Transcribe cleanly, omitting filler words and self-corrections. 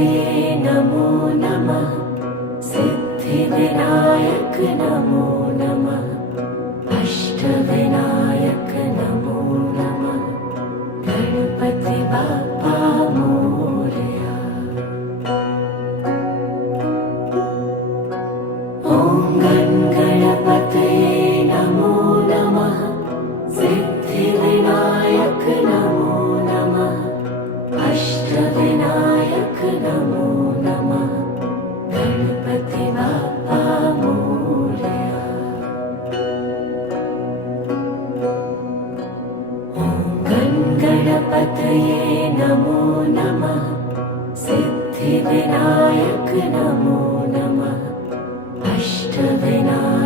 गणपतये नमो नमः। सिद्धिविनायक नमो नमः। अष्टविनायक नमो नमः। गणपति बाप्पा मोरया। ॐ गणपतये नमो नमः। सिद्धिविनायक नमो नमः। अष्टविनायक नमो नमः। गणपति बाप्पा मोरया। ॐ गणपतये नमो नमः। सिद्धिविनायक नमो नमः। अष्टविनायक